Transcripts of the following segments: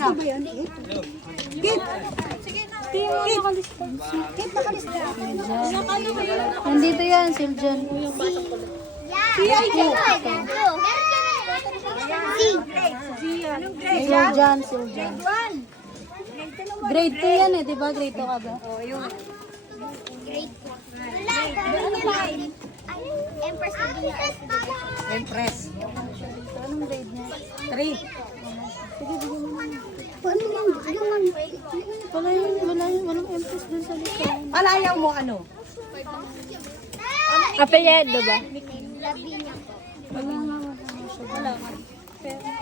Nakalista ba yan? Kit! Kit, nakalista. Nandito yan, Siljan. Siljan. Grade 2 yan eh, di ba? Grade 2 ka ba? Empress. Anong grade niya? 3. Paano yan? Walang emphasis dun sa lista. Alayaw mo ano? Apelyido ba?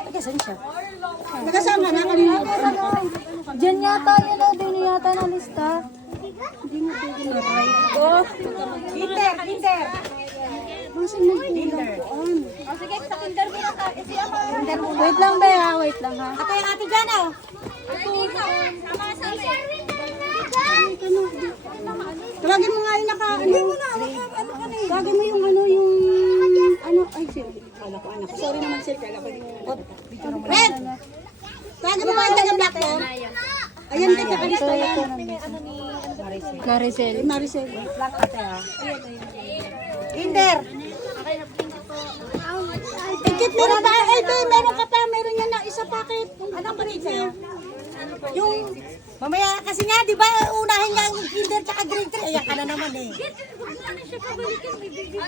Nagasan siya? Nagasama na kanina. Diyan yata yun o, din yata na lista. Hindi mo pwede na Oh, Kinder. Wait lang ba ha? Wait lang ha. Ate, ate dyan oh. Tawagin mo nga yung Tawagin mo yung sorry naman sir, kala ko. Red! Tawagin mo nga yung taga-black mo. Ayan, kaya kalista yan. Claricel. Maricel. Black ate ha. Kinder. Tikit mo na ba? Ay, meron ka pa. Meron yan na isa packet. Anong panig sa'yo? Yung, mamaya kasi nga, di ba, unahin nga yung kinder tsaka grade 3. Ayan ka na naman eh.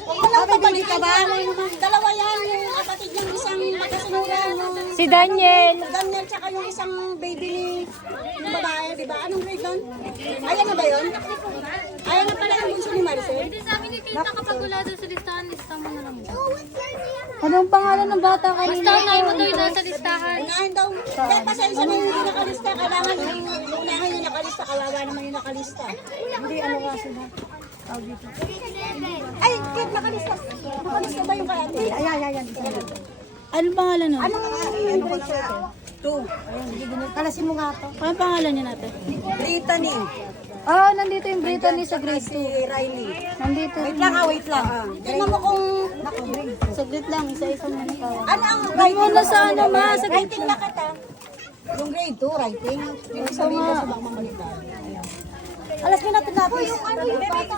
Walang pabalik ka ba? Dalawa yan, yung kapatid ng isang magkasunuran. Si Daniel. Daniel tsaka yung isang baby ni babae, di ba? Anong grade doon? Ayan na ba yun? Ayan na pala yung bunso ni Maricel. Pwede sa amin ni Tita kapag wala doon sa listahan, lista mo na lang. Anong pangalan ng bata kanina? Listahan mo doon sa listahan. Unahin daw. Dahil pasensya na yung hindi nakalista. Kailangan yung unahin yung nakalista. Kawawa naman yung nakalista. Hindi, ano nga sila? Ay, Kit, nakalista. Nakalista ba yung kaya? Ayan. Anong pangalan nun? Anong grade siya? 2. Kalasin mo nga to. Anong pangalan niya natin? Brittany. Ah, nandito yung Brittany sa grade Si 2. Riley. Nandito. Wait lang. Tingnan mo kung... Saglit lang, isa-isa mo na tawag. Ano ang Huwag mo na sa ano ma, saglit writing na kita. Yung grade 2, writing. Yung sabihin ko sa mga mamalitan. Alas ka natin natin. Yung ano yung bata.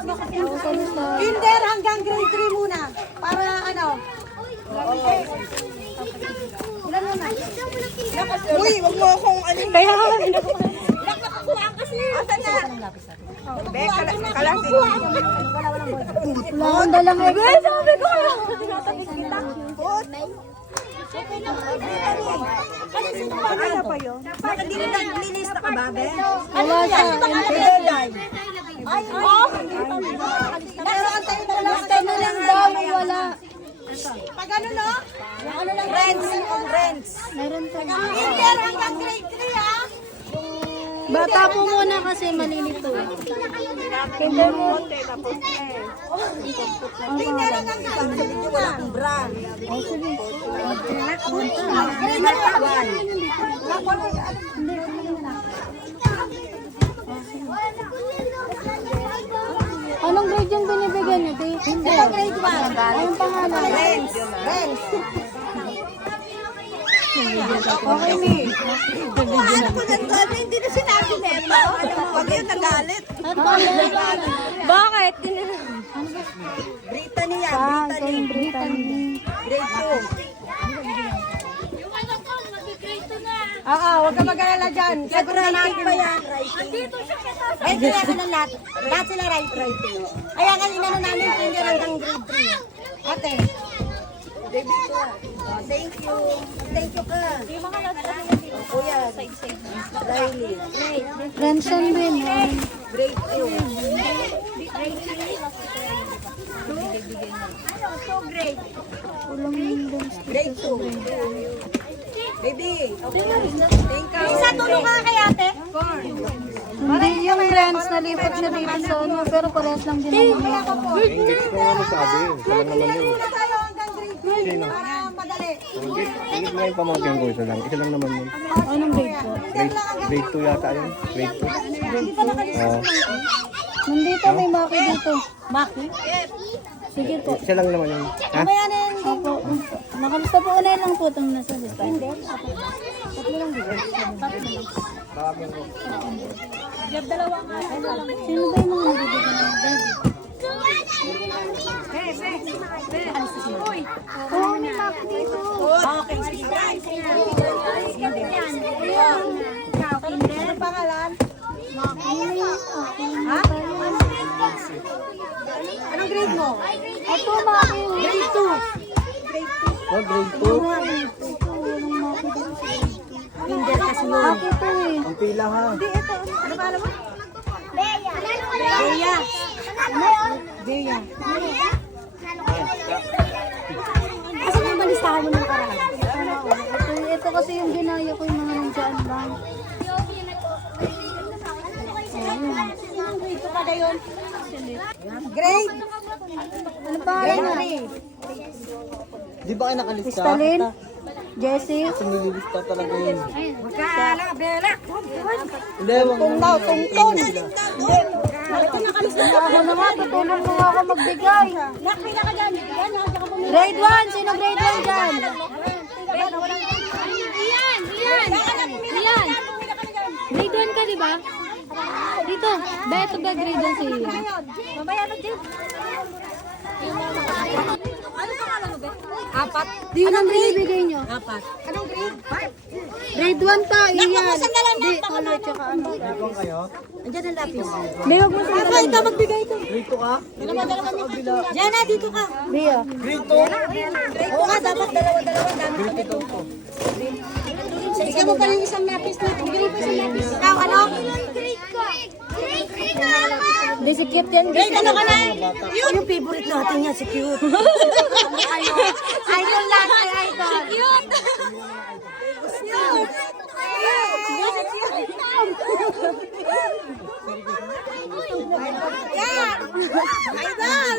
Kinder hanggang grade 3 muna. Para ano. Ilan mo na? Uy, wag mo akong ano. Kaya nakakuhaan kasi. Asan na? Kalasi. Wala akong dalang egg. Sabi ko. Tinatabig kita. Ano pa yun? Bakit di na nililista ka ba, Ben? Wala siya. Ay, oh! Meron tayo na lang. Ano lang daw, wala. Pag ano, no? Ano lang, friends. Meron pa. Kinder hanggang grade 3, ha? Bata po muna kasi malilito. Kinder mo. Kinder hanggang grade 3. Wala akong bra. Anong grade yung binibigyan niyo, Dave? Hindi. Grade 1. Anong pangalan? Friends. Okay, ni. Ano ko nandun? Hindi na sinabi neto. Huwag kayo nagalit. Bakit? Brittany yan, Ah, ito Brittany. yung Brittany. Grade 2. Yung anak ko, mag-grade 2 na. Huwag ka mag-alala dyan. Siguro na natin ba yan? Dito siya kita. Ay, kaya sila lahat. Lahat sila writing. Kaya kanina na namin kinder hanggang grade 3. Ate. Baby ko. Thank you. Thank you ka. Kuya. Riley. Renson din. Grade 2. Ulang yung dance. Grade 2. Baby. Thank you. Isa tulong ka kay ate. Hindi yung Renz, nalipat siya dito sa ano, pero parehas lang din naman. English ko ano sabi, salang naman yun. Muna tayo hanggang grade 3. Para madali. English nga yung pamangkin ko, isa lang naman yun. Anong grade po? Grade 2 yata yun, grade 2. Oo. Nandito, may Maki dito. Maki. Sige po. Isa lang naman yun. Ha? Kaya na yung Opo. Nakalista po, unahin lang po itong nasa lista. Tatlo lang dito. Sino ba yung mga nabibigyan ng David? Oo, may maki dito. Okay, sige. Ano pangalan? Ha? Anong grade mo? Ito, maki. Grade 2. Oh, grade 2. Kinder kasi yun. Maki ito eh. Ang pila ha. Ano pangalan mo? Bea. Bea. Asan yung balistahan mo ng karaan? Ito kasi yung ginaya ko yung mga nandiyan lang. Grade? Ano pa Grade nga? 3. Di ba kayo nakalista? Stalin? Jessie? Kasi nililista talaga yun. Magkala, Bella. Hindi, wag mo. Tungtong. Ako na nga, tutulong mo nga ako magbigay. Nakpila ka dyan. Yan, nakasya ka pumunta. Grade 1, sino grade 1 dyan? Iyan! Iyan! Grade 1 ka, di ba? Dito. Beto ba grade 1 si Iyan? Mamaya na din. Ano pangalan mo, Be? 4. Di lang binibigay nyo. 4. Anong grade? 5. Grade 1 pa, Iyan. Naku, saan na lang, Di, Nak? color tsaka ano. Ibang kayo? Andiyan ang lapis. Di, huwag mo sa Papa, ikaw magbigay ito. Grade 2 ka? Diyan na, dito ka. Bia. Grade 2? Oo nga, dapat dalawa-dalawa. Dami kami ito. Bigyan mo pa yung isang lapis na. Bigyan mo pa isang lapis. Ikaw, ano? Di, si cute yan. Grade ano ka na? Yun. Yung favorite natin yan, si Cute. Idol lang, ay idol. Si Cute. Yan! Idol!